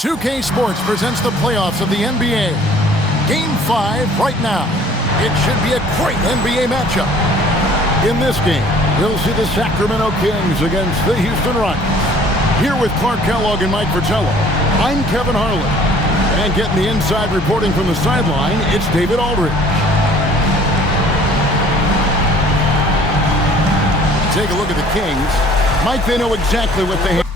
2K Sports presents the playoffs of the NBA. Game 5 right now. It should be a great NBA matchup. In this game, we'll see the Sacramento Kings against the Houston Rockets. Here with Clark Kellogg and Mike Fratello, I'm Kevin Harlan. And getting the inside reporting from the sideline, it's David Aldridge. Take a look at the Kings. Mike, they know exactly what they have.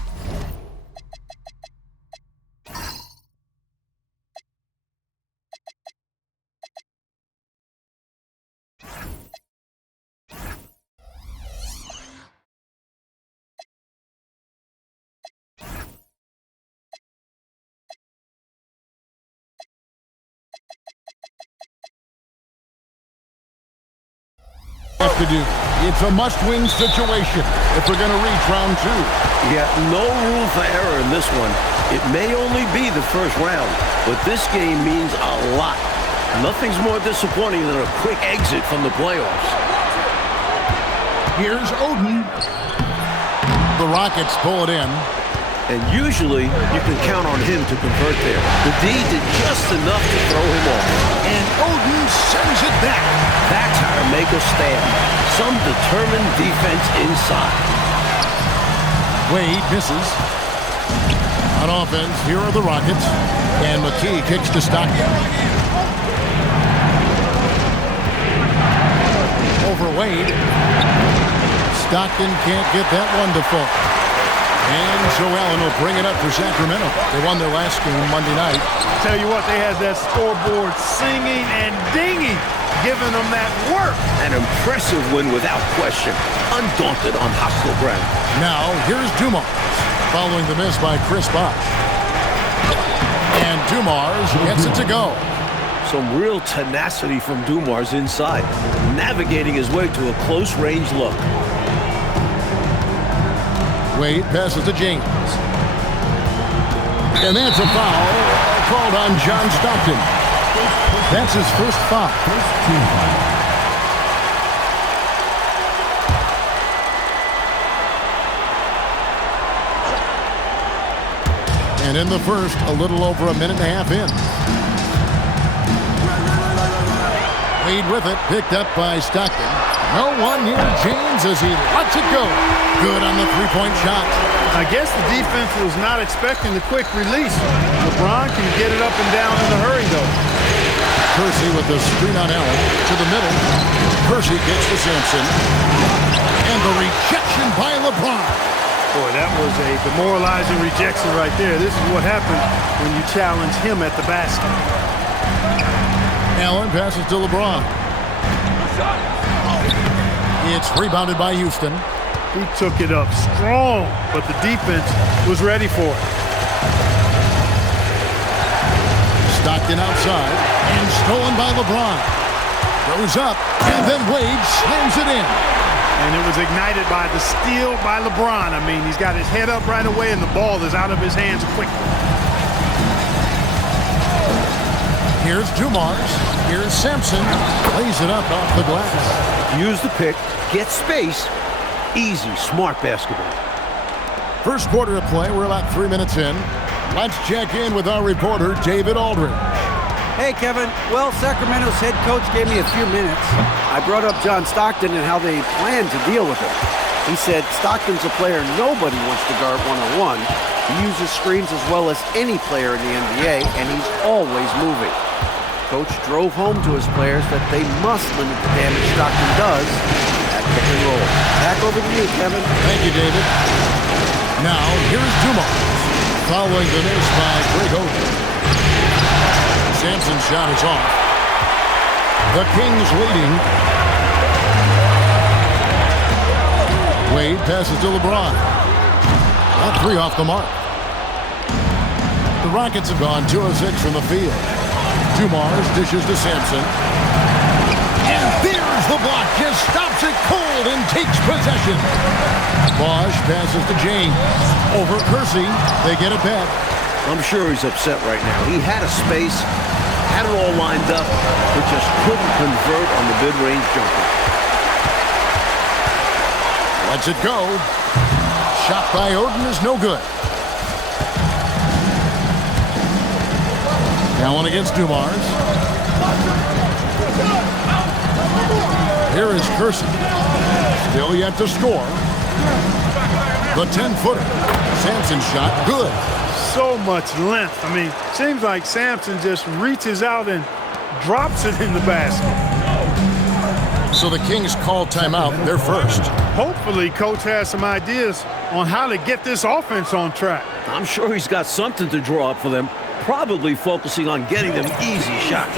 To do. It's a must-win situation if we're going to reach round 2. Yeah, no room for error in this one. It may only be the first round, but this game means a lot. Nothing's more disappointing than a quick exit from the playoffs. Here's Oden. The Rockets pull it in. And usually, you can count on him to convert there. The D did just enough to throw him off. And Oden sends it back. That's how to make a stand. Some determined defense inside. Wade misses. On offense, here are the Rockets. And McKee kicks to Stockton. Over Wade. Stockton can't get that one to fall. And Joe Allen will bring it up for Sacramento. They won their last game Monday night. Tell you what, they had that scoreboard singing and dinging, giving them that work. An impressive win without question. Undaunted on hostile ground. Now, here's Dumars, following the miss by Chris Bosh. And Dumars gets it to go. Some real tenacity from Dumars inside, navigating his way to a close-range look. Wade passes to James. And that's a foul called on John Stockton. That's his first foul. And in the first, a little over a minute and a half in. Wade with it, picked up by Stockton. No one near James as he lets it go. Good on the three-point shot. I guess the defense was not expecting the quick release. Lebron can get it up and down in a hurry, though. Kersey with the screen on Allen to the middle. Kersey gets to Sampson. And the rejection by LeBron. Boy, that was a demoralizing rejection right there. This is what happens when you challenge him at the basket. Allen passes to LeBron. It's rebounded by Houston. He took it up strong, but the defense was ready for it. Stockton outside and stolen by LeBron. Goes up, and then Wade slams it in. And it was ignited by the steal by LeBron. I mean, he's got his head up right away, and the ball is out of his hands quickly. Here's Dumars. Here's Sampson. Lays it up off the glass. Use the pick, get space. Easy, smart basketball. First quarter of play. We're about 3 minutes in. Let's check in with our reporter, David Aldridge. Hey, Kevin. Well, Sacramento's head coach gave me a few minutes. I brought up John Stockton and how they plan to deal with him. He said Stockton's a player nobody wants to guard one-on-one. He uses screens as well as any player in the NBA, and he's always moving. Coach drove home to his players that they must limit the damage Stockton does at pick and roll. Back over to you, Kevin. Thank you, David. Now, here's Dumars, following the miss by Greg Oden. Sampson's shot is off. The Kings leading. Wade passes to LeBron. That three off the mark. The Rockets have gone 2 of 6 from the field. Dumars dishes to Sampson. And there's the block. Just stops it cold and takes possession. Bosh passes to James. Over Kersey. They get it back. I'm sure he's upset right now. He had a space, had it all lined up, but just couldn't convert on the mid-range jumper. Lets it go. Shot by Oden is no good. Allen against Dumars. Here is Kersey. Still yet to score. The 10-footer. Sampson's shot, good. So much length. I mean, seems like Sampson just reaches out and drops it in the basket. So the Kings call timeout. They're first. Hopefully, Coach has some ideas on how to get this offense on track. I'm sure he's got something to draw up for them, probably focusing on getting them easy shots.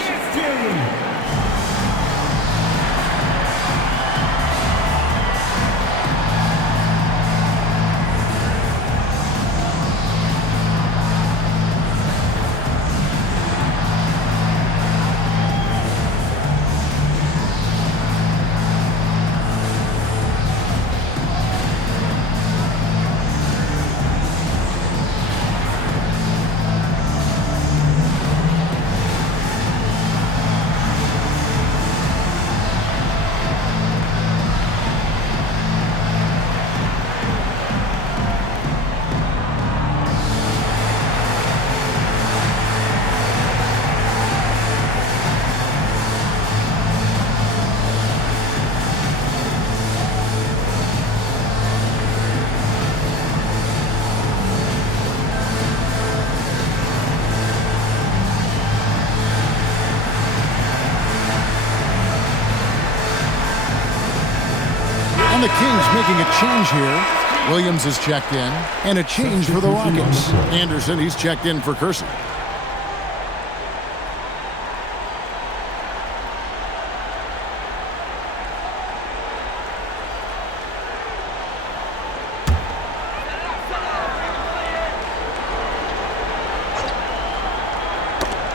And the Kings making a change here. Williams is checked in. And a change for the Rockets. Anderson, he's checked in for Kersey.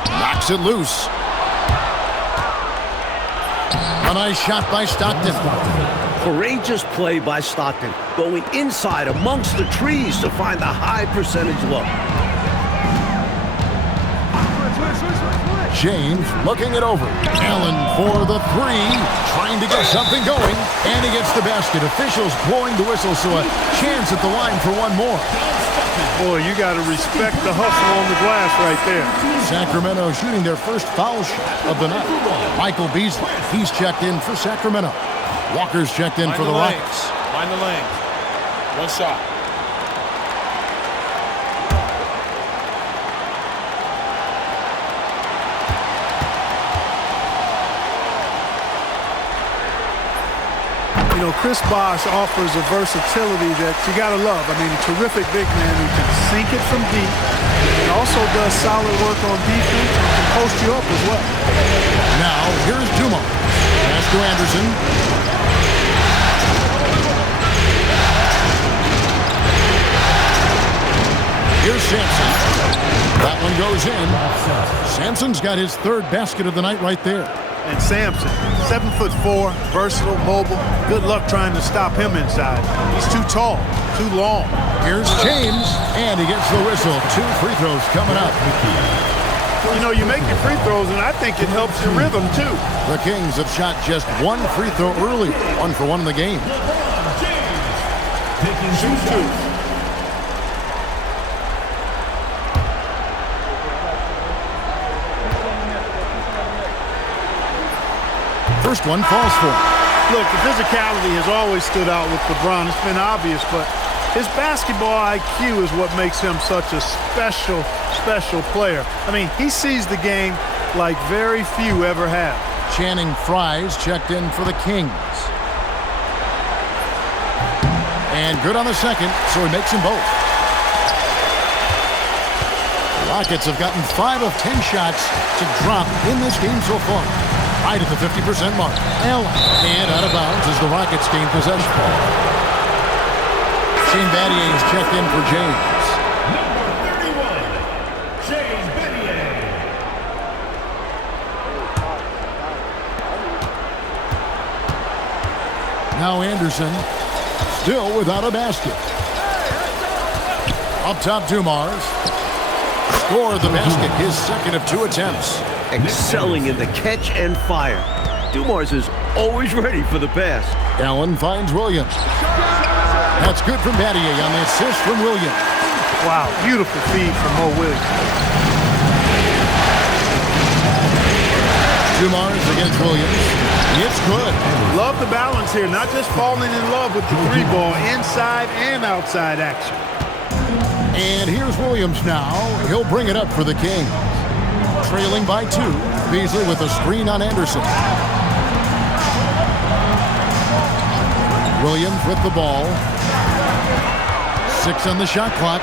Knocks it loose. A nice shot by Stockton. Courageous play by Stockton, going inside amongst the trees to find the high percentage look. James looking it over. Allen for the three, trying to get something going, and he gets the basket. Officials blowing the whistle, so a chance at the line for one more. Boy, you got to respect the hustle on the glass right there. Sacramento shooting their first foul shot of the night. Michael Beasley, he's checked in for Sacramento. Walker's checked in for the Rockets. Mind the lanes. One shot. You know, Chris Bosh offers a versatility that you got to love. I mean, a terrific big man who can sink it from deep and also does solid work on defense and can post you up as well. Now, here's Dumars. Pass to Anderson. Here's Sampson. That one goes in. Sampson's got his third basket of the night right there. And Sampson, 7'4", versatile, mobile. Good luck trying to stop him inside. He's too tall, too long. Here's James, and he gets the whistle. 2 free throws coming up. You know, you make your free throws, and I think it helps your rhythm, too. The Kings have shot just 1 free throw earlier. 1 for 1 in the game. Shoot 2. First one falls for him. Look, the physicality has always stood out with LeBron. It's been obvious, but his basketball IQ is what makes him such a special player. I mean, he sees the game like very few ever have. Channing Frye's checked in for the Kings. And good on the second, so he makes them both. The Rockets have gotten 5 of 10 shots to drop in this game so far. Right at the 50% mark. Allen. And out of bounds as the Rockets gain possession. Shane Battier is checked in for James. Number 31, Shane Battier. Now Anderson, still without a basket. Up top, Dumars. Scored the basket, his second of 2 attempts. Excelling in the catch and fire. Dumars is always ready for the pass. Allen finds Williams. That's good from Battier on the assist from Williams. Wow, beautiful feed from Mo Williams. Dumars against Williams. It's good. Love the balance here, not just falling in love with the three ball, inside and outside action. And here's Williams now. He'll bring it up for the Kings. Trailing by 2. Beasley with a screen on Anderson. Williams with the ball. 6 on the shot clock.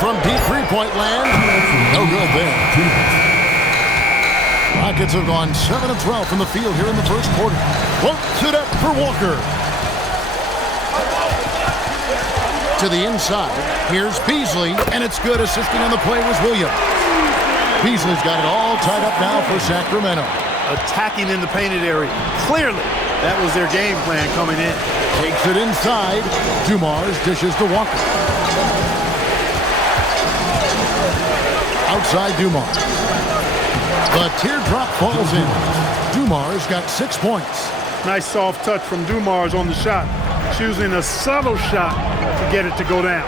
From deep three-point land. No good there. Rockets have gone 7 of 12 from the field here in the first quarter. Puts it up for Walker. To the inside. Here's Beasley, and it's good. Assisting on the play was Williams. Beasley's got it all tied up now for Sacramento. Attacking in the painted area. Clearly, that was their game plan coming in. Takes it inside. Dumars dishes to Walker. Outside Dumars. The teardrop falls in. Dumars got 6 points. Nice soft touch from Dumars on the shot. Choosing a subtle shot to get it to go down.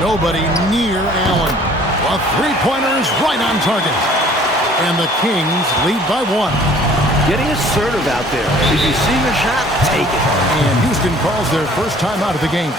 Nobody near Allen. A three-pointer is right on target. And the Kings lead by 1. Getting assertive out there. If you see your shot, take it. And Houston calls their first time out of the game.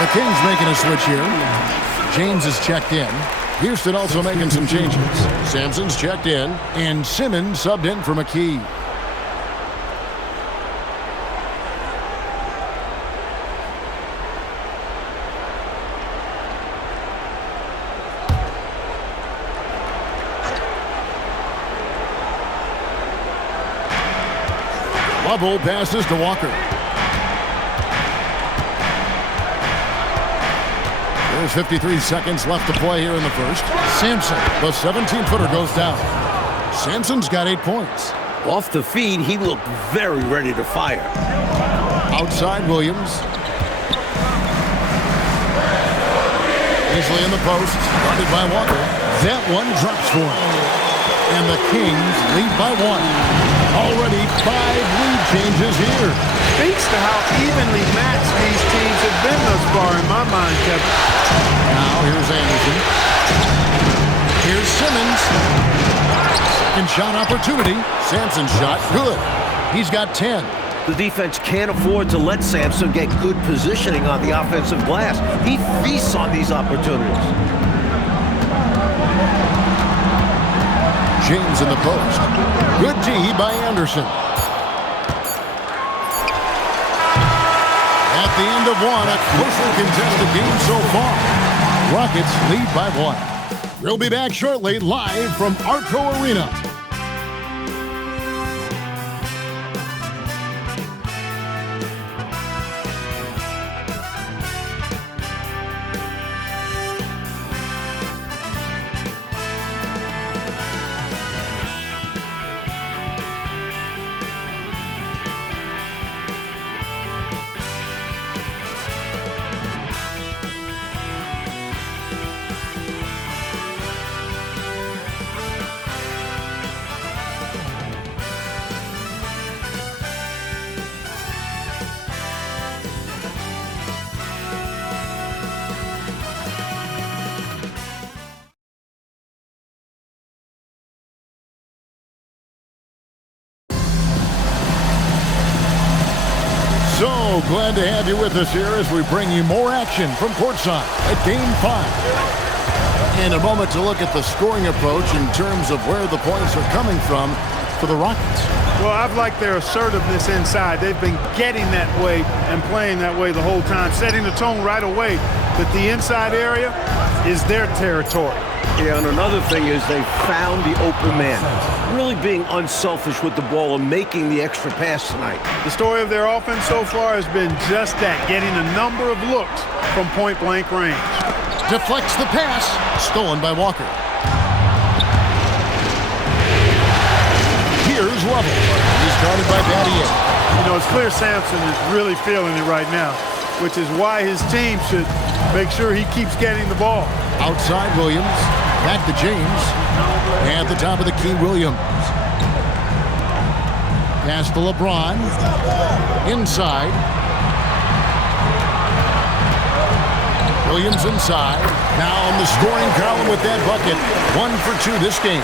The Kings making a switch here. James is checked in. Houston also making some changes. Sampson's checked in, and Simmons subbed in for McKee. Bubble passes to Walker. There's 53 seconds left to play here in the first. Sampson, the 17-footer, goes down. Sampson's got 8 points. Off the feed, he looked very ready to fire. Outside Williams. Easily in the post, guarded by Walker. That one drops for him. And the Kings lead by 1. Already 5 lead changes here. Speaks to how evenly matched these teams have been thus far in my mind, Kevin. Now here's Anderson. Here's Simmons. Second shot opportunity. Sampson's shot good. He's got 10. The defense can't afford to let Sampson get good positioning on the offensive glass. He feasts on these opportunities. James in the post. Good D by Anderson. At the end of 1, a closely contested game so far. Rockets lead by 1. We'll be back shortly, live from Arco Arena. So glad to have you with us here as we bring you more action from courtside at Game 5. In a moment to look at the scoring approach in terms of where the points are coming from for the Rockets. Well, I've liked their assertiveness inside. They've been getting that way and playing that way the whole time, setting the tone right away that the inside area is their territory. Yeah, and another thing is they found the open man. Really being unselfish with the ball and making the extra pass tonight. The story of their offense so far has been just that, getting a number of looks from point-blank range. Deflects the pass, stolen by Walker. Here's Level. He's guarded by Battier. You know, it's clear Sampson is really feeling it right now, which is why his team should make sure he keeps getting the ball. Outside Williams, back to James. At the top of the key, Williams. Pass to LeBron. Inside. Williams inside. Now on the scoring column with that bucket. 1 for 2 this game.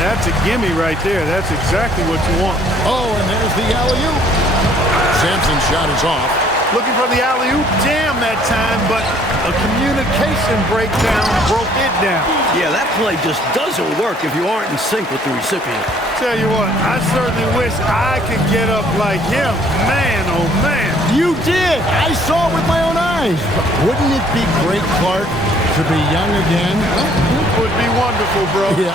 That's a gimme right there. That's exactly what you want. Oh, and there's the alley-oop. Sampson's shot is off. Looking for the alley-oop jam that time, but a communication breakdown broke it down. Yeah, that play just doesn't work if you aren't in sync with the recipient. Tell you what, I certainly wish I could get up like him. Man, oh man. You did! I saw it with my own eyes. But wouldn't it be great, Clark, to be young again? Would be wonderful, bro. Yeah.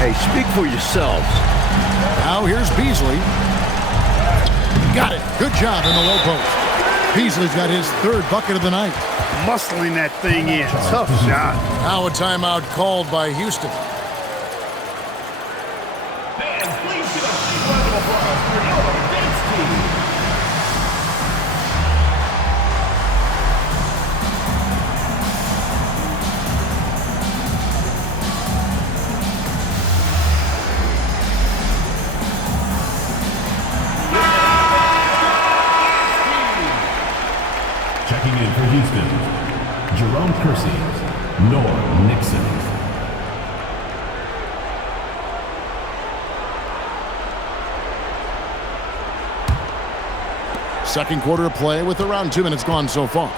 Hey, speak for yourselves. Now here's Beasley. Got it. Good job in the low post. Beasley's got his 3rd bucket of the night. Muscling that thing in. Tough shot. Now a timeout called by Houston. Fans, please give a round of applause for your defense team. Checking in for Houston, Jerome Kersey, Norm Nixon. Second quarter of play with around 2 minutes gone so far.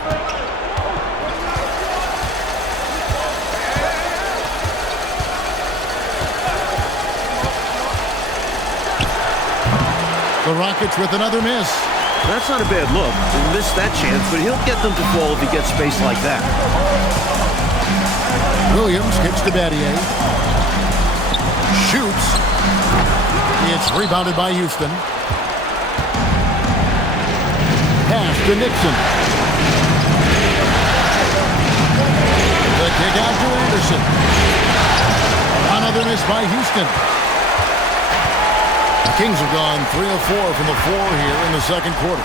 The Rockets with another miss. That's not a bad look. He missed that chance, but he'll get them to fall if he gets space like that. Williams kicks to Battier. Shoots. It's rebounded by Houston. Pass to Nixon. The kick out to Anderson. Another miss by Houston. The Kings have gone 3 of 4 from the floor here in the second quarter.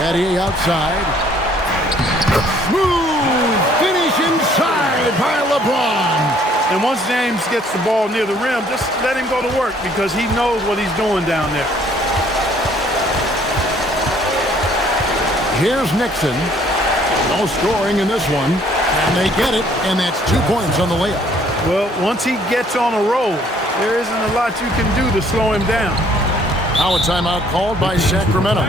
Battier outside. Smooth finish inside by LeBron. And once James gets the ball near the rim, just let him go to work because he knows what he's doing down there. Here's Nixon. No scoring in this one. And they get it, and that's 2 points on the layup. Well, once he gets on a roll, there isn't a lot you can do to slow him down. Now a timeout called by Sacramento.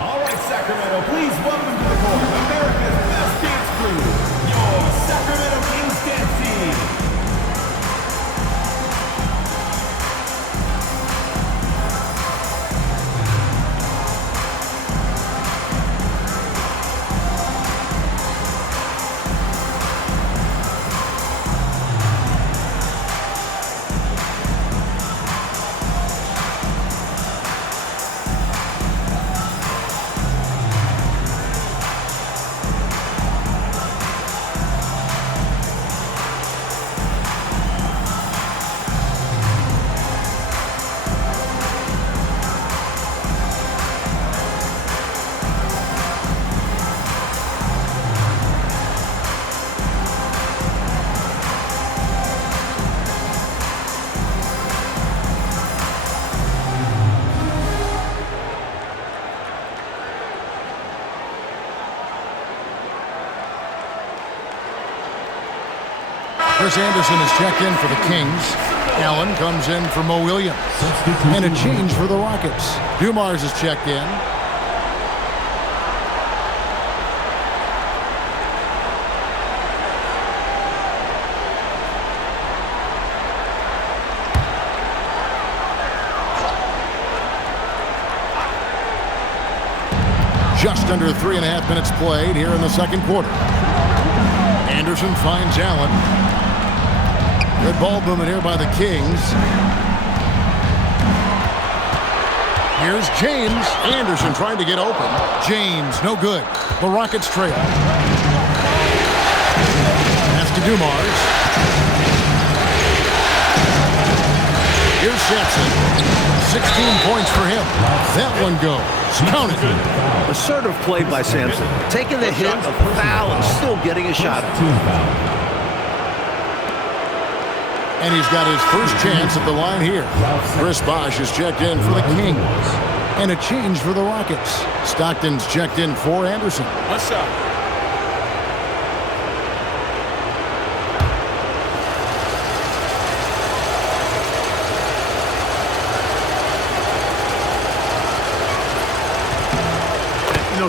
All right, Sacramento, please welcome to the court America's best dance crew, your Sacramento Kings dance team. Chris Anderson is checked in for the Kings. Allen comes in for Mo Williams. And a change for the Rockets. Dumars is checked in. Just under 3.5 minutes played here in the second quarter. Anderson finds Allen. Good ball movement here by the Kings. Here's James. Anderson trying to get open. James, no good. The Rockets trail. Pass to Dumars. Here's Sampson. 16 points for him. That one goes. Count it. Assertive play by Sampson. Taking the hit of the foul and still getting a shot. And he's got his first chance at the line here. Chris Bosh is checked in for the Kings. And a change for the Rockets. Stockton's checked in for Anderson. One shot.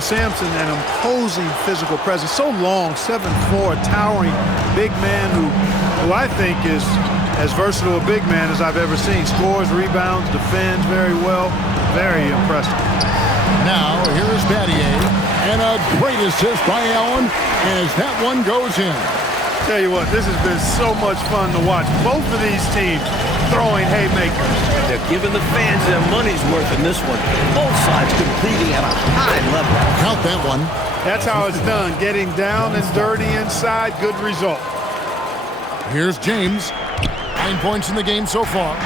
Sampson, an imposing physical presence, so long, 7'4", towering big man who I think is as versatile a big man as I've ever seen. Scores, rebounds, defends very well. Very impressive. Now, here is Battier, and a great assist by Allen as that one goes in. Tell you what, this has been so much fun to watch. Both of these teams throwing haymakers. They're giving the fans their money's worth in this one. Both sides competing at a high level. Count that one. That's how it's done. Getting down and dirty inside. Good result. Here's James. 9 points in the game so far.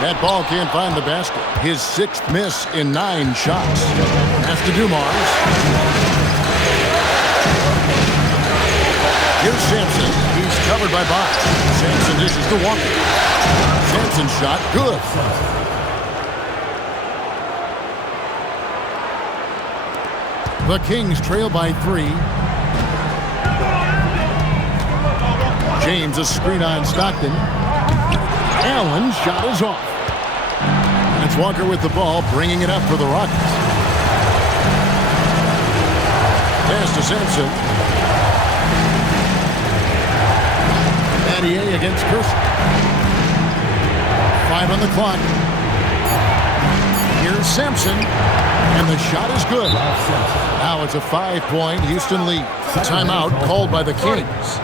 That ball can't find the basket. His 6th miss in 9 shots. Pass to Dumars. Here's Sampson. He's covered by Bosh. Sampson dishes to Walker. Sampson's shot, good. The Kings trail by 3. James a screen on Stockton. Allen's shot is off. And it's Walker with the ball, bringing it up for the Rockets. Pass to Sampson. Battier against Curson. 5 on the clock. Here's Sampson. And the shot is good. Now it's a 5-point Houston lead. Timeout called by the Kings.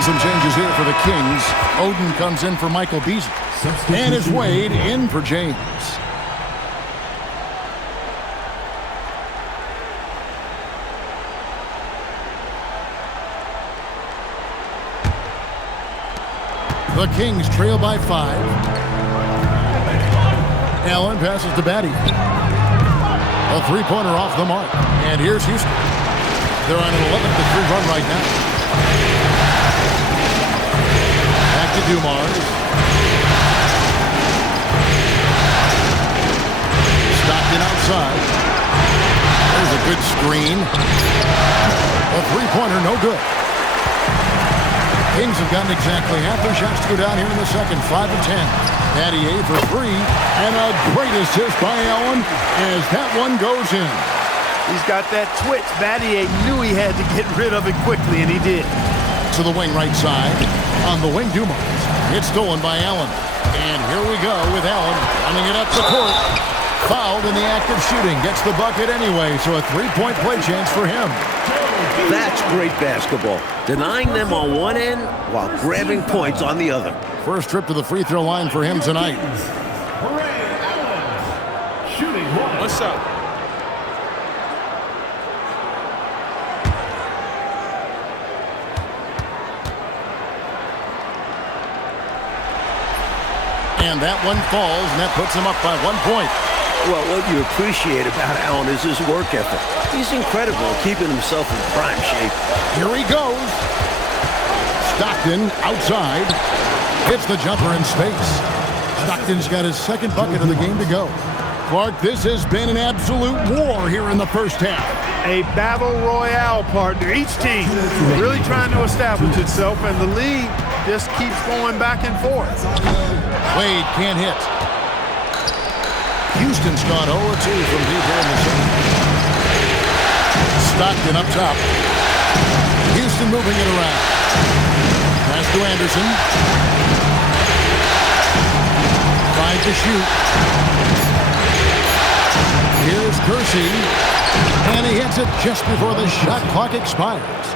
Some changes here for the Kings. Oden comes in for Michael Beasley. And is Wade in for James. The Kings trail by 5. Allen passes to Battier. A three-pointer off the mark. And here's Houston. They're on an 11-3 run right now. Back to Dumars. Stockton outside. There's a good screen. A three-pointer, no good. Kings have gotten exactly half their shots to go down here in the second. 5 of 10. Battier for 3. And a great assist by Allen as that one goes in. He's got that twitch. Battier knew he had to get rid of it quickly, and he did. To the wing right side. On the wing, Dumars. It's stolen by Allen. And here we go with Allen running it up the court. Fouled in the act of shooting. Gets the bucket anyway, so a three-point play chance for him. That's great basketball. Denying them on one end while grabbing points on the other. First trip to the free throw line for him tonight. Shooting one. One shot. And that one falls, and that puts him up by 1 point. Well, what you appreciate about Allen is his work ethic. He's incredible at keeping himself in prime shape. Here he goes. Stockton outside. Hits the jumper in space. Stockton's got his second bucket of the game to go. Clark, this has been an absolute war here in the first half. A battle royale, partner. Each team really trying to establish itself, and the lead just keeps going back and forth. Wade can't hit. Houston's gone 0-2 from deep here in the zone. Stockton up top. Houston moving it around. Pass to Anderson. 5 to shoot. Here's Kersey. And he hits it just before the shot clock expires.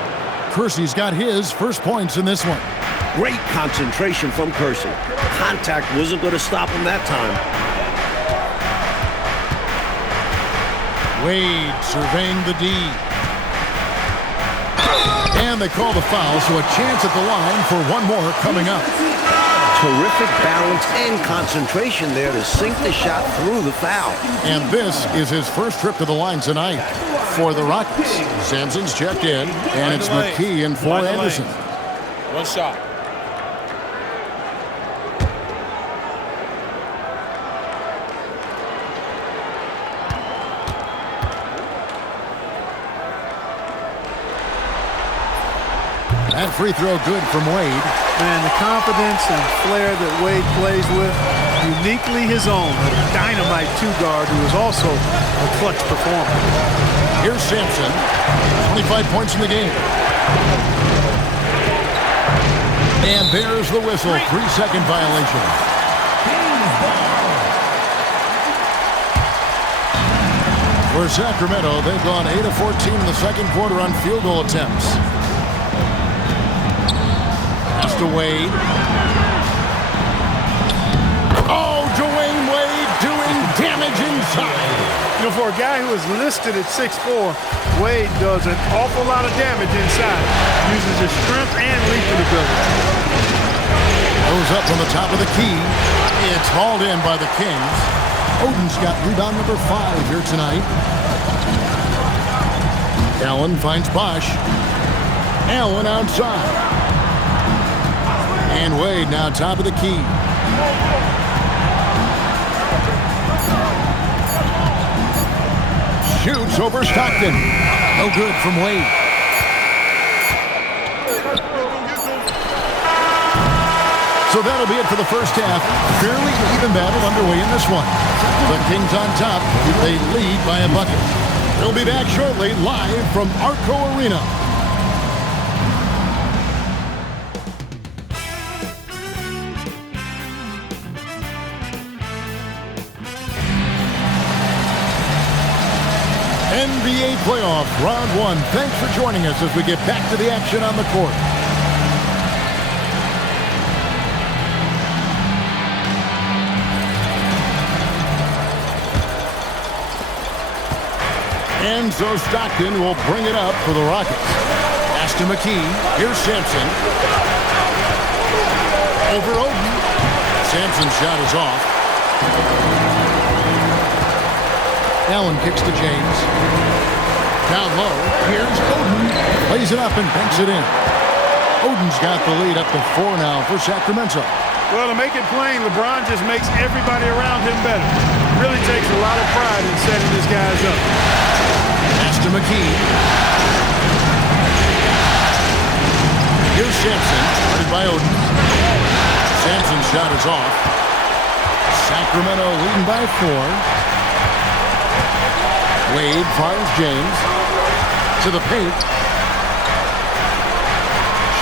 Kersey's got his first points in this one. Great concentration from Kersey. Contact wasn't going to stop him that time. Wade surveying the D. And they call the foul, so a chance at the line for one more coming up. Terrific balance and concentration there to sink the shot through the foul. And this is his first trip to the line tonight for the Rockets. Sampson's checked in, and it's McKee in for Anderson. One shot. That free throw good from Wade. Man, the confidence and flair that Wade plays with, uniquely his own. A dynamite two-guard who is also a clutch performer. Here's Sampson. 25 points in the game. And there's the whistle. 3-second violation. For Sacramento, they've gone 8 of 14 in the second quarter on field goal attempts. Pass to Wade. Oh, Dwayne Wade doing damage inside. You know, for a guy who is listed at 6'4", Wade does an awful lot of damage inside. Uses his strength and leaping ability. Goes up on the top of the key. It's hauled in by the Kings. Oden's got rebound number 5 here tonight. Allen finds Bosch. Allen outside. And Wade now top of the key. Shoots over Stockton. No good from Wade. So that'll be it for the first half. Fairly even battle underway in this one. The Kings on top. They lead by a bucket. They'll be back shortly live from Arco Arena. NBA playoff round 1. Thanks for joining us as we get back to the action on the court. And so Stockton will bring it up for the Rockets. Pass to McKee. Here's Sampson. Over Oden. Sampson's shot is off. Allen kicks to James. Down low. Here's Oden. Lays it up and banks it in. Oden's got the lead up to 4 now for Sacramento. Well, to make it plain, LeBron just makes everybody around him better. Really takes a lot of pride in setting his guys up. Pass to McKee. Here's Sampson. Guarded by Oden. Sampson's shot is off. Sacramento leading by 4. Wade finds James. To the paint.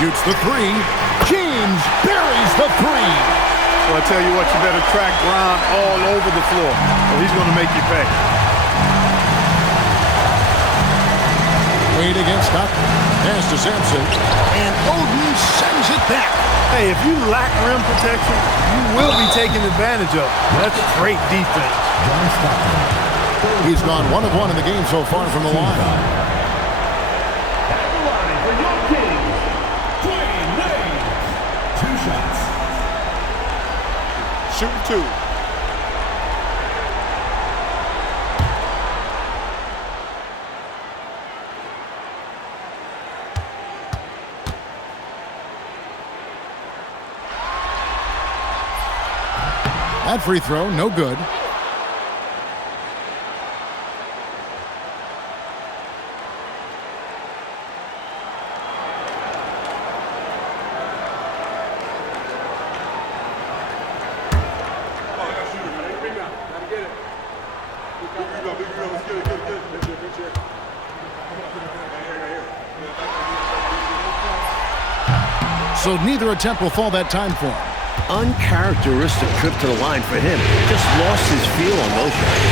Shoots the 3. James buries the 3. Well, I tell you what, you better track Bron all over the floor, or he's going to make you pay. Wade against Stockton. Pass to Sampson. And Oden sends it back. Hey, if you lack rim protection, you will be taken advantage of. That's great defense. He's gone 1 of 1 in the game so far from the line. shooting 2. That free throw, no good. So neither attempt will fall that time for him. Uncharacteristic trip to the line for him. Just lost his feel on those shots.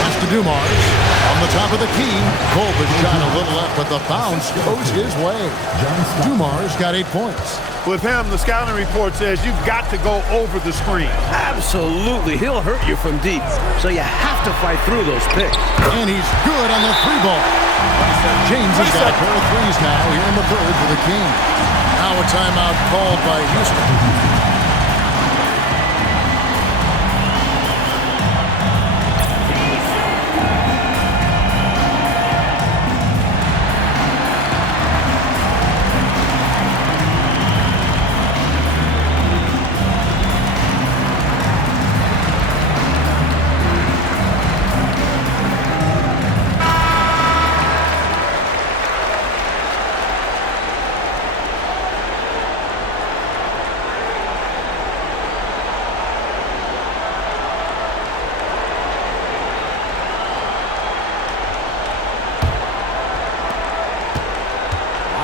Pass to Dumars. On the top of the key. Colbert shot a little left, but the bounce goes his way. Dumars got 8 points. With him, the scouting report says you've got to go over the screen. Absolutely. He'll hurt you from deep. So you have to fight through those picks. And he's good on the 3-ball. James has got a pair of threes now here in the third for the Kings. Now a timeout called by Houston.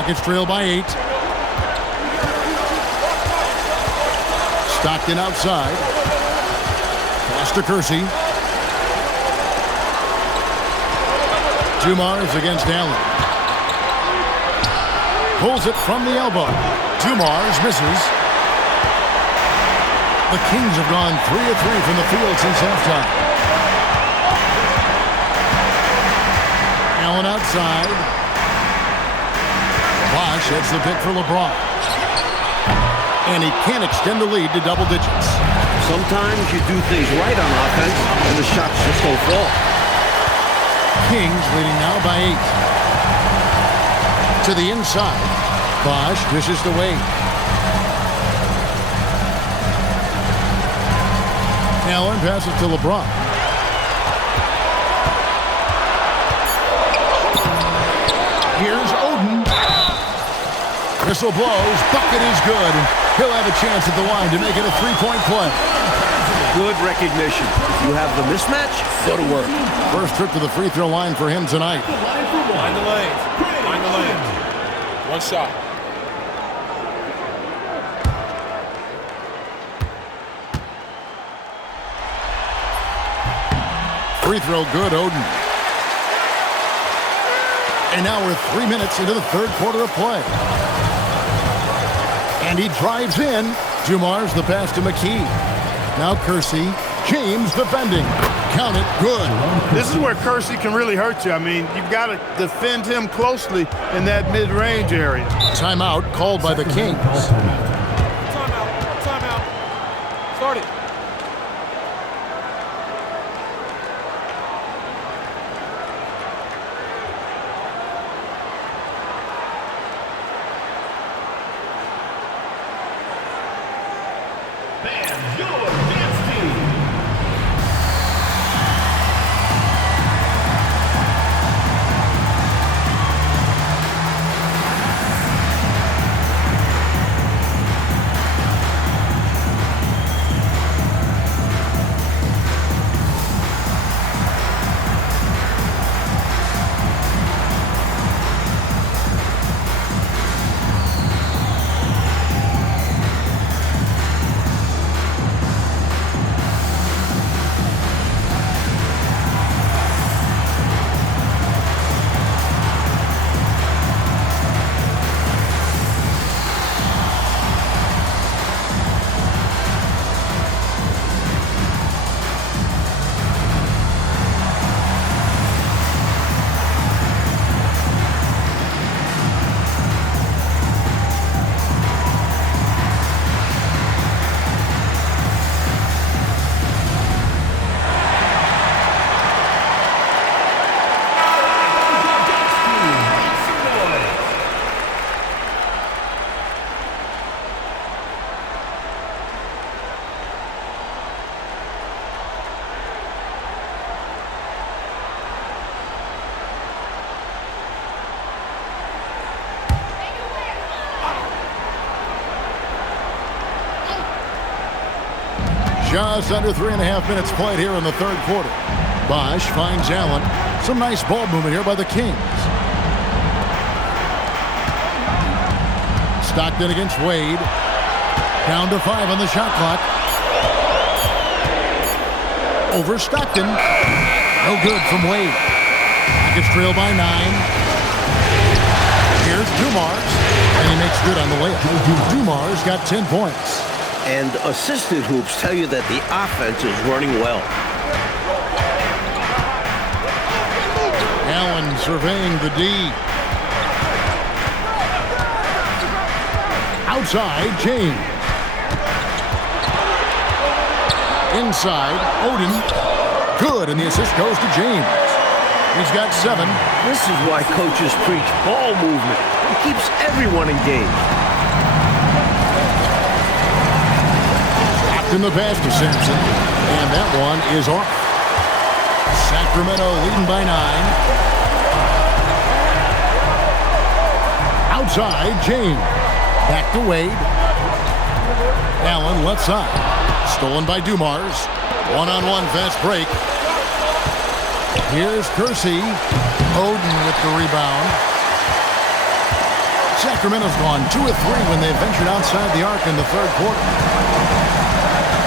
Rockets trail by 8. Stockton outside. Pass to Kersey. Dumars against Allen. Pulls it from the elbow. Dumars misses. The Kings have gone 3 of 3 from the field since halftime. Allen outside. Bosh heads the pick for Lebron. And he can't extend the lead to double digits. Sometimes you do things right on offense, and the shots just don't fall. Kings leading now by 8. To the inside. Bosh dishes to Wade. Allen passes to LeBron. Here's Oden. Whistle blows. Bucket is good. He'll have a chance at the line to make it a 3-point play. Good recognition. You have the mismatch, go to work. First trip to the free throw line for him tonight. Find the lanes. Find the lanes. 1 shot. Free throw good, Oden. And now we're 3 minutes into the third quarter of play. And he drives in. Dumars the pass to McKee. Now Kersey. James defending. Count it. Good. This is where Kersey can really hurt you. I mean, you've got to defend him closely in that mid-range area. Timeout called by the Kings. Timeout. Timeout. Start it. Just under 3.5 minutes played here in the third quarter. Bosch finds Allen. Some nice ball movement here by the Kings. Stockton against Wade. Down to 5 on the shot clock. Over Stockton. No good from Wade. Gets trailed by 9. Here's Dumars, and he makes good on the layup. Dumars got 10 points. And assisted hoops tell you that the offense is running well. Allen surveying the D. Outside, James. Inside, Odin. Good, and the assist goes to James. He's got 7. This is why coaches preach ball movement. It keeps everyone engaged. Stopped in the pass to Simpson, and that one is off. Sacramento leading by 9. Outside, James. Back to Wade. Allen left side. Stolen by Dumars. One-on-one fast break. Here's Kersey. Odin with the rebound. Sacramento's gone 2 of 3 when they ventured outside the arc in the third quarter.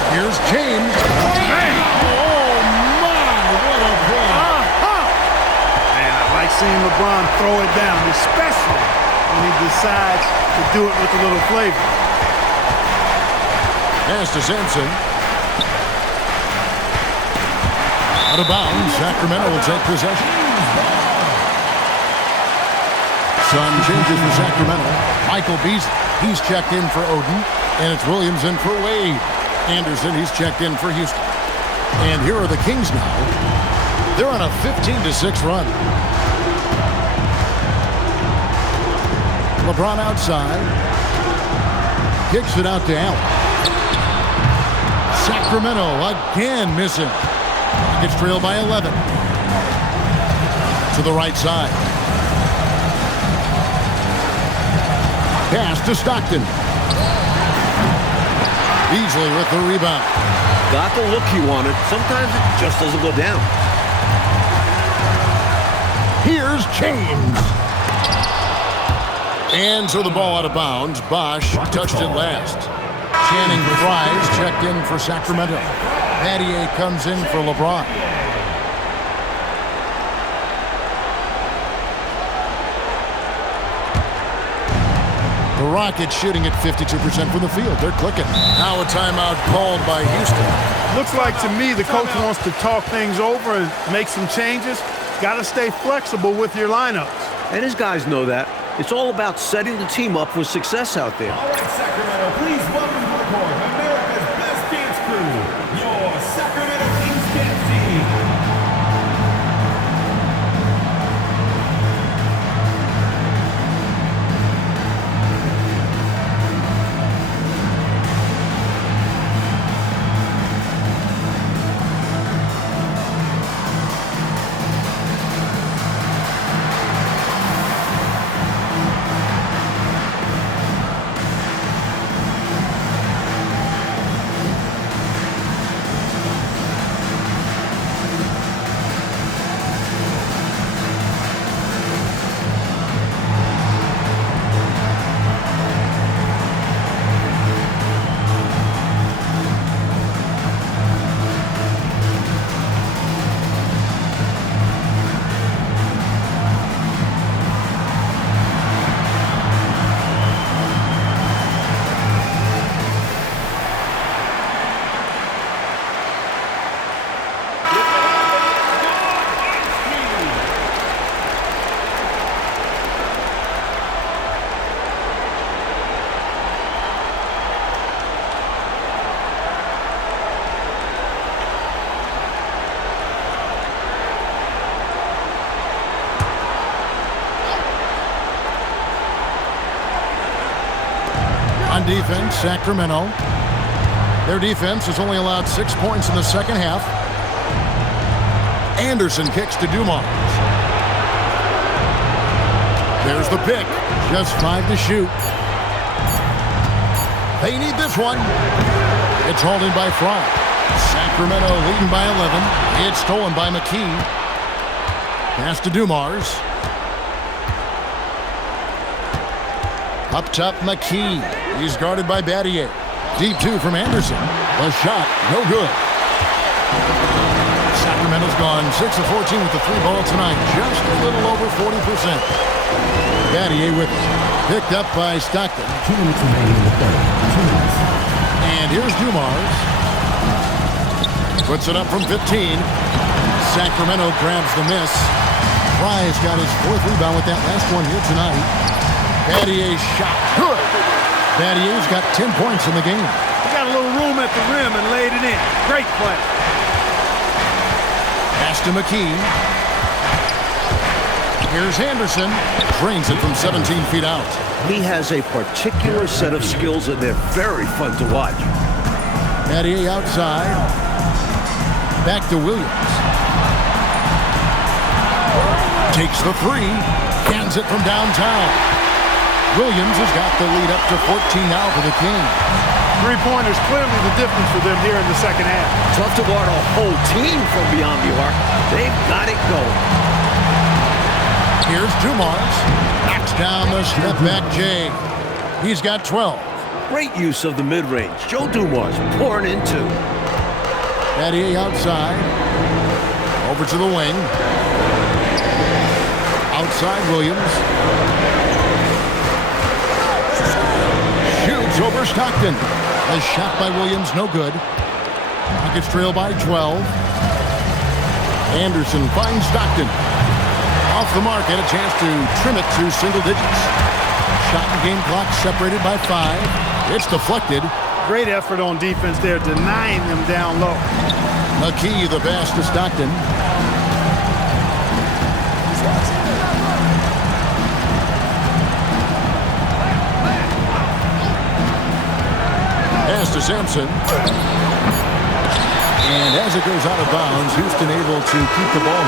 Here's James. Oh, my, what a play. Man, I like seeing LeBron throw it down, especially when he decides to do it with a little flavor. Pass to Simpson. Out of bounds, Sacramento will take possession. Sun changes for Sacramento. Michael Beasley, he's checked in for Odin, and it's Williams in for Wade. Anderson, he's checked in for Houston. And here are the Kings now. They're on a 15-6 run. LeBron outside. Kicks it out to Allen. Sacramento again missing. Gets trailed by 11. To the right side. Pass to Stockton. Beasley with the rebound. Got the look he wanted. Sometimes it just doesn't go down. Here's James. And so the ball out of bounds. Bosch touched it last. Channing Fries checked in for Sacramento. Mattier comes in for LeBron. The Rockets shooting at 52% from the field. They're clicking. Now a timeout called by Houston. Looks like to me the coach wants to talk things over and make some changes. Got to stay flexible with your lineups. And his guys know that. It's all about setting the team up for success out there. All right, Sacramento, please welcome to the court America's best dance crew, your Sacramento Kings dance team. On defense, Sacramento. Their defense has only allowed 6 points in the second half. Anderson kicks to Dumars. There's the pick. Just 5 to shoot. They need this one. It's hauled in by Fry. Sacramento leading by 11. It's stolen by McKee. Pass to Dumars. Up top, McKee. He's guarded by Battier. Deep two from Anderson. The shot, no good. Sacramento's gone 6 of 14 with the three ball tonight. Just a little over 40%. Battier with it. Picked up by Stockton. 2 minutes remaining in the third. 2 minutes. And here's Dumars. Puts it up from 15. Sacramento grabs the miss. Fry's got his fourth rebound with that last one here tonight. Battier's shot, good. Battier's got 10 points in the game. He got a little room at the rim and laid it in. Great play. Pass to McKee. Here's Anderson. Drains it from 17 feet out. He has a particular set of skills, and they're very fun to watch. Battier outside. Back to Williams. Takes the three. Cans it from downtown. Williams has got the lead up to 14 now for the Kings. Three-pointers clearly the difference for them here in the second half. Tough to guard a whole team from beyond the arc. They've got it going. Here's Dumars. Knocks down the step-back J. He's got 12. Great use of the mid-range. Joe Dumars pouring in two. Battier outside. Over to the wing. Outside Williams. Shoots over Stockton. A shot by Williams, no good. Rockets trail by 12. Anderson finds Stockton. Off the mark, had a chance to trim it to single digits. Shot and game clock separated by 5. It's deflected. Great effort on defense there, denying them down low. McKee, the pass to Stockton. Pass to Sampson. And as it goes out of bounds, Houston able to keep the ball.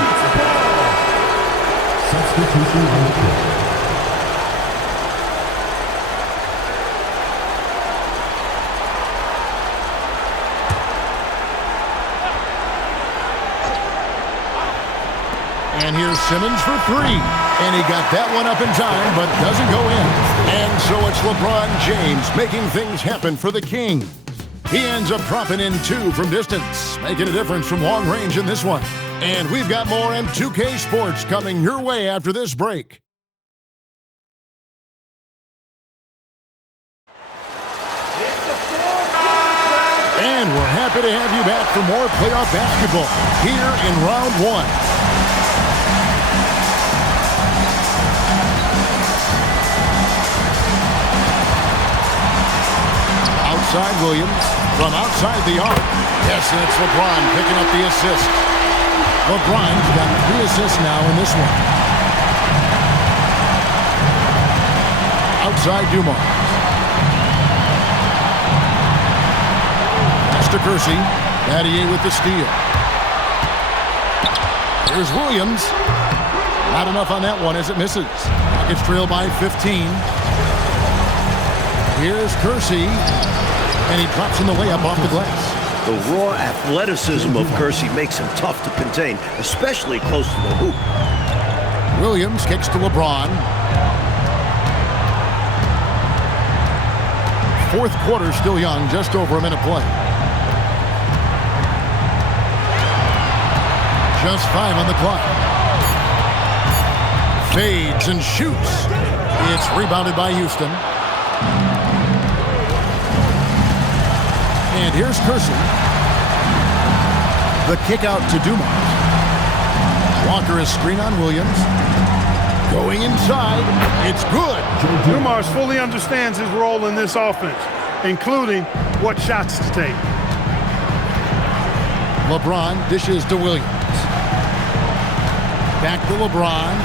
Substitution on the court. And here's Simmons for 3. And he got that one up in time, but doesn't go in. And so it's LeBron James making things happen for the Kings. He ends up dropping in 2 from distance, making a difference from long range in this one. And we've got more M2K Sports coming your way after this break. And we're happy to have you back for more playoff basketball here in round 1. Outside Williams, from outside the arc. Yes, and it's LeBron picking up the assist. LeBron's got 3 assists now in this one. Outside Dumars. Pass to Kersey. Battier with the steal. Here's Williams. Not enough on that one as it misses. Rockets trail by 15. Here's Kersey. And he drops in the layup off the glass. The raw athleticism of Kersey makes him tough to contain, especially close to the hoop. Williams kicks to LeBron. Fourth quarter still young, just over a minute play. Just 5 on the clock. Fades and shoots. It's rebounded by Houston. And here's Kersey. The kick out to Dumars. Walker is screen on Williams. Going inside. It's good. Dumars fully understands his role in this offense, including what shots to take. LeBron dishes to Williams. Back to LeBron.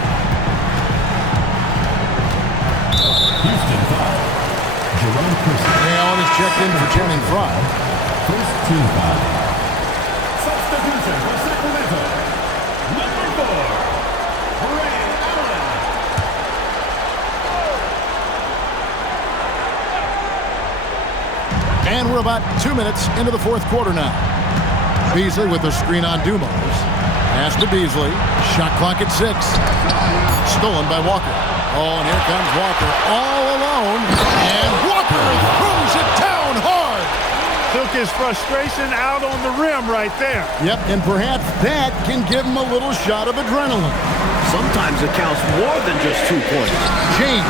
Houston foul. Jerome Kersey. Allen is checked in for Channing Frye. First team foul. Substitution for Sacramento. Number 4, Ray Allen. And we're about 2 minutes into the fourth quarter now. Beasley with the screen on Dumars. Pass to Beasley. Shot clock at 6. Stolen by Walker. Oh, and here comes Walker all alone. And Walker throws it down hard. Took his frustration out on the rim right there. Yep, and perhaps that can give him a little shot of adrenaline. Sometimes it counts more than just 2 points. James,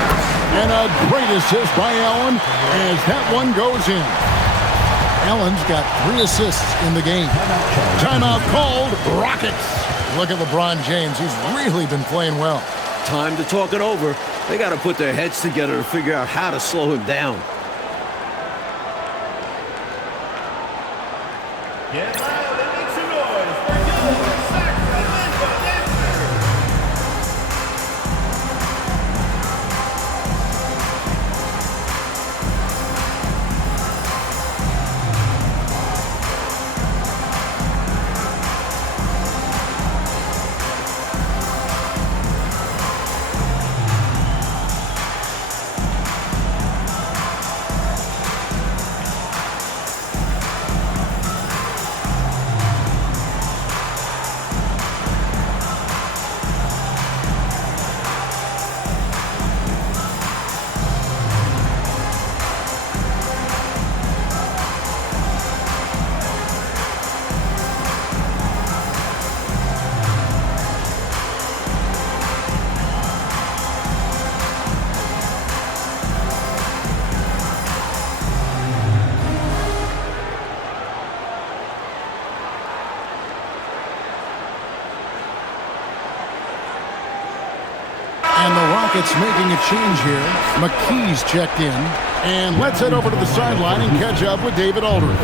and a great assist by Allen as that one goes in. Allen's got 3 assists in the game. Timeout called, Rockets. Look at LeBron James. He's really been playing well. Time to talk it over. They got to put their heads together to figure out how to slow him down. Get loud and make some noise for your Sacramento Dancers. And the Rockets making a change here. McKee's checked in. And let's head over to the sideline and catch up with David Aldridge.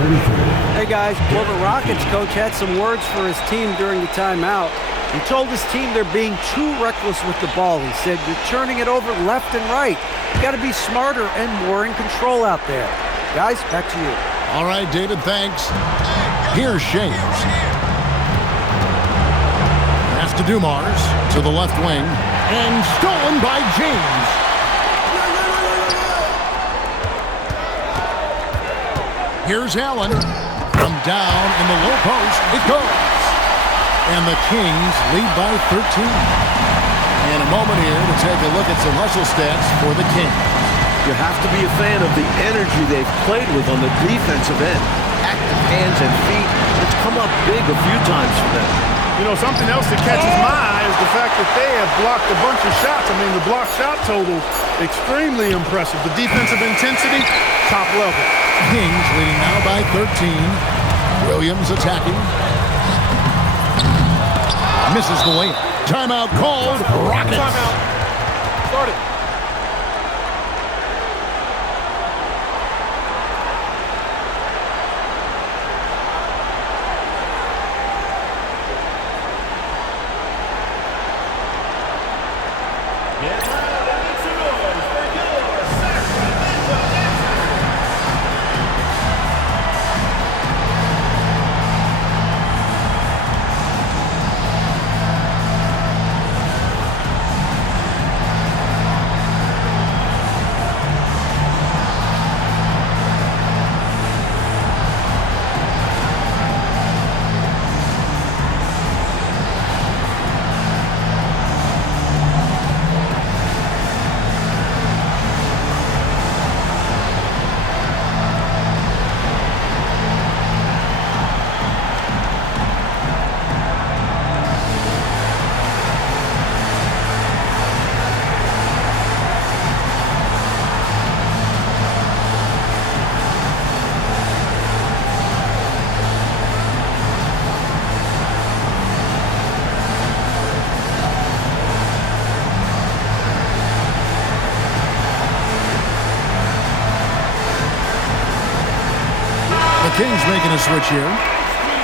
Hey, guys. Well, the Rockets coach had some words for his team during the timeout. He told his team they're being too reckless with the ball. He said, you're turning it over left and right. You got to be smarter and more in control out there. Guys, back to you. All right, David, thanks. Here's James. Pass to Dumars to the left wing. And stolen by James. Here's Allen. From down in the low post, it goes. And the Kings lead by 13. And a moment here to take a look at some hustle stats for the Kings. You have to be a fan of the energy they've played with on the defensive end. Active hands and feet. It's come up big a few times for them. You know, something else that catches my eye is the fact that they have blocked a bunch of shots. I mean, the block shot total, extremely impressive. The defensive intensity, top level. Kings leading now by 13. Williams attacking. Misses the layup. Timeout called. Rockets. Timeout. Start it. Get loud and make some noise for your Sacramento Dancers. Kings making a switch here.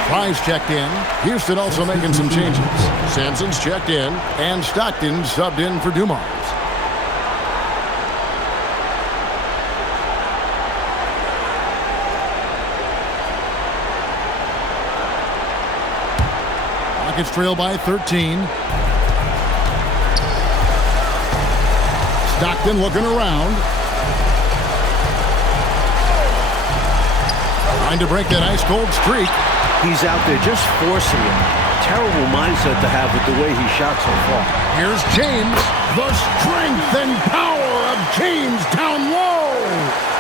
Price checked in. Houston also making some changes. Sampson's checked in. And Stockton subbed in for Dumars. Rockets trail by 13. Stockton looking around. Trying to break that ice-cold streak. He's out there just forcing it. Terrible mindset to have with the way he shot so far. Here's James. The strength and power of James down low.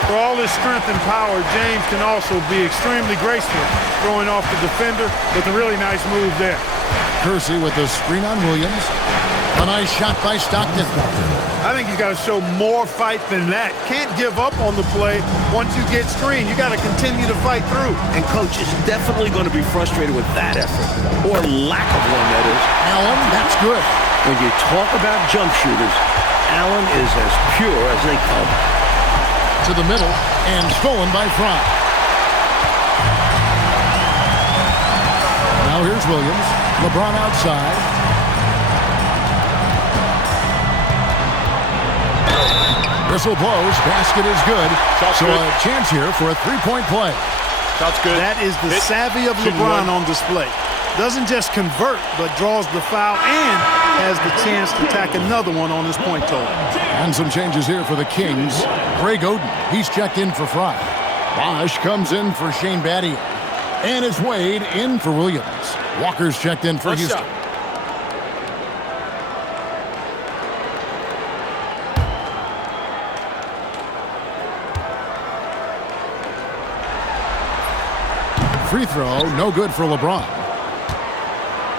For all his strength and power, James can also be extremely graceful, throwing off the defender with a really nice move there. Kersey with the screen on Williams. A nice shot by Stockton. I think he's got to show more fight than that. Can't give up on the play once you get screened. You got to continue to fight through. And coach is definitely going to be frustrated with that effort, or lack of one, that is. Allen, that's good. When you talk about jump shooters, Allen is as pure as they come. To the middle, and stolen by Fry. Now here's Williams. LeBron outside. Whistle blows. Basket is good. Shot's so good. a chance here for a three-point play. Shot's good. That is the Hit. savvy of Shouldn't LeBron run. on display. Doesn't just convert, but draws the foul and has the chance to tack another one on his point total. And some changes here for the Kings. Greg Oden, he's checked in for Fry. Bosch comes in for Shane Battier. And it's Wade in for Williams. Walker's checked in for First Houston. shot. Free throw, no good for LeBron.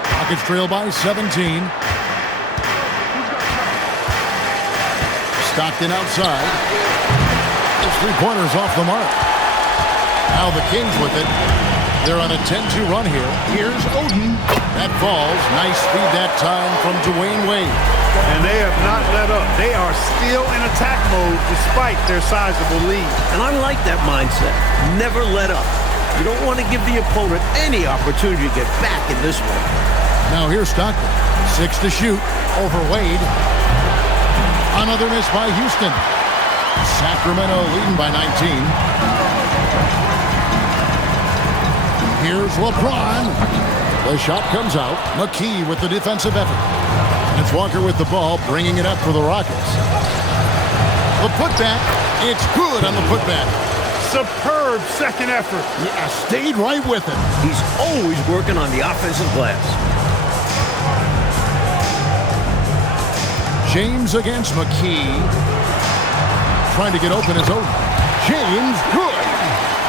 Rockets trail by 17. Stockton outside. His three-pointers off the mark. Now the Kings with it. They're on a 10-2 run here. Here's Oden. That falls. Nice speed that time from Dwayne Wade. And they have not let up. They are still in attack mode despite their sizable lead. And I like that mindset. Never let up. You don't want to give the opponent any opportunity to get back in this one. Now here's Stockton. 6 to shoot over Wade. Another miss by Houston. Sacramento leading by 19. Here's LeBron. The shot comes out. McKee with the defensive effort. And it's Walker with the ball, bringing it up for the Rockets. The putback. It's good on the putback. Superb second effort. Yeah, stayed right with it. He's always working on the offensive glass. James against McKee. Trying to get open is Oden. James, good.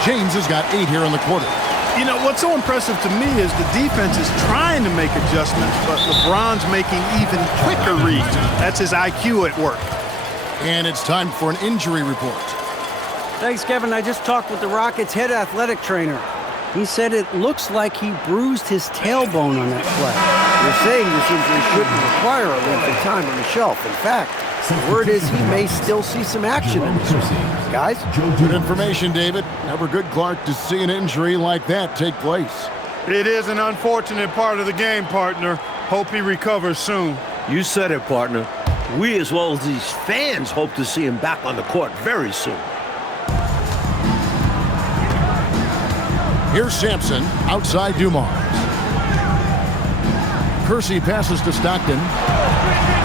James has got 8 here in the quarter. You know, what's so impressive to me is the defense is trying to make adjustments, but LeBron's making even quicker reads. That's his IQ at work. And it's time for an injury report. Thanks, Kevin. I just talked with the Rockets' head athletic trainer. He said it looks like he bruised his tailbone on that play. They're saying this injury shouldn't require a length of time on the shelf. In fact, the word is he may still see some action in this one. Guys? Good information, David. Never good, Clark, to see an injury like that take place. It is an unfortunate part of the game, partner. Hope he recovers soon. You said it, partner. We, as well as these fans, hope to see him back on the court very soon. Here's Sampson, outside Dumars. Kersey passes to Stockton.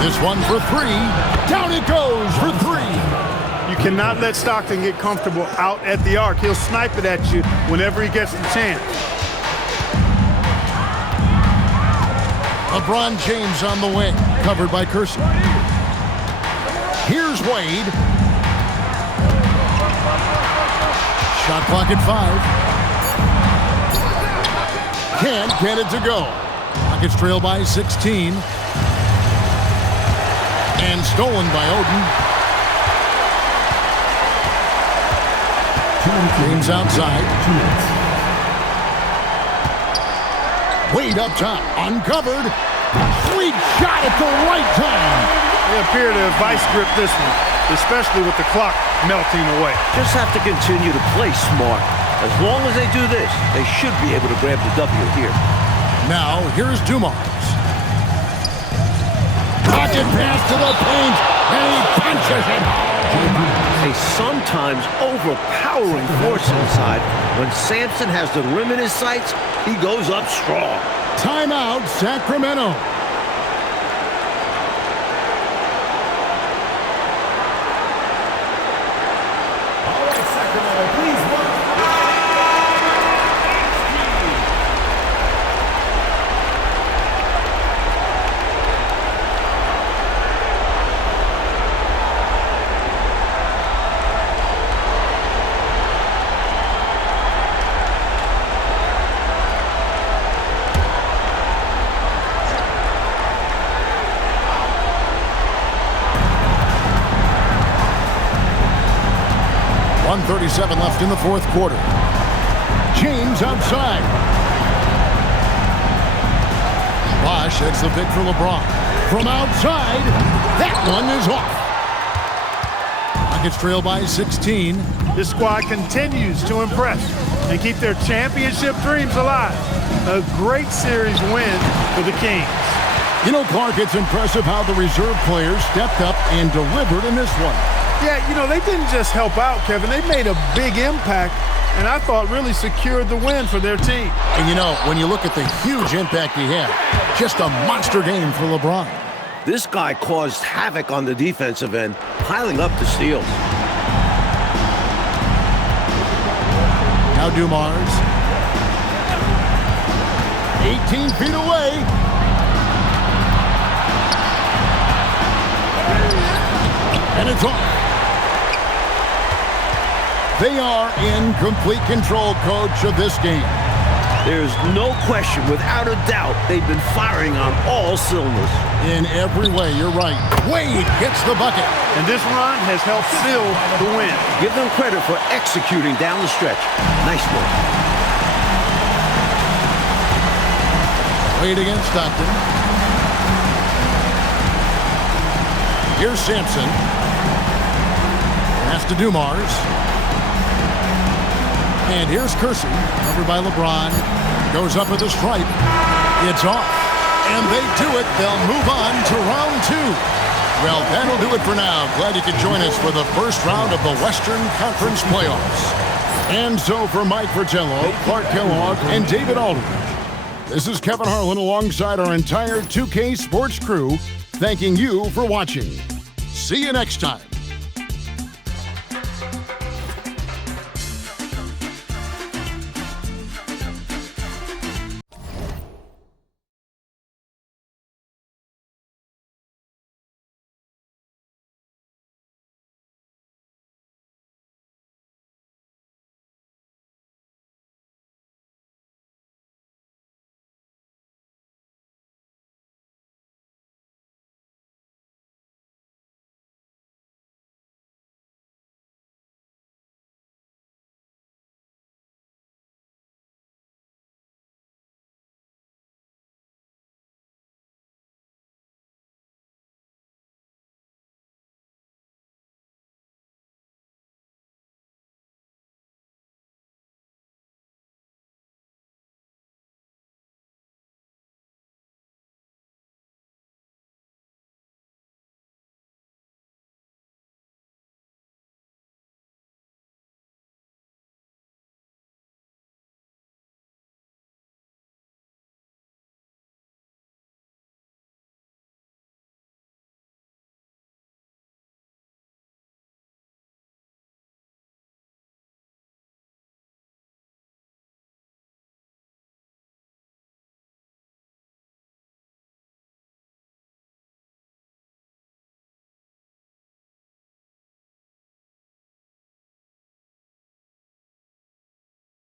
This one for 3. Down it goes for 3. You cannot let Stockton get comfortable out at the arc. He'll snipe it at you whenever he gets the chance. LeBron James on the wing, covered by Kersey. Here's Wade. Shot clock at 5. Can't get it to go. Rockets trail by 16. And stolen by Oden. James outside. Wade up top, uncovered. Sweet shot at the right time. They appear to have vice grip this one, especially with the clock melting away. Just have to continue to play smart. As long as they do this, they should be able to grab the W here. Now, here's Dumars. Pocket pass to the paint, and he punches it. A sometimes overpowering force inside. When Sampson has the rim in his sights, he goes up strong. Timeout, Sacramento. All right, Sacramento, please welcome. 1:37 left in the fourth quarter. James outside. Bosch heads the pick for LeBron. From outside, that one is off. Rockets trail by 16. This squad continues to impress and keep their championship dreams alive. A great series win for the Kings. You know, Clark, it's impressive how the reserve players stepped up and delivered in this one. Yeah, you know, they didn't just help out, Kevin. They made a big impact, and I thought really secured the win for their team. And you know, when you look at the huge impact he had, just a monster game for LeBron. This guy caused havoc on the defensive end, piling up the steals. Now Dumars. 18 feet away. And it's off. They are in complete control, coach, of this game. There's no question, without a doubt, they've been firing on all cylinders. In every way, you're right. Wade gets the bucket. And this run has helped seal the win. Give them credit for executing down the stretch. Nice work. Wade against Stockton. Here's Sampson. Pass to Dumars. And here's Kersey, covered by LeBron. Goes up with a stripe. It's off. And they do it. They'll move on to round two. Well, that'll do it for now. Glad you could join us for the first round of the Western Conference playoffs. And so for Mike Fratello, Clark Kellogg, and David Aldridge, this is Kevin Harlan alongside our entire 2K Sports crew, thanking you for watching. See you next time.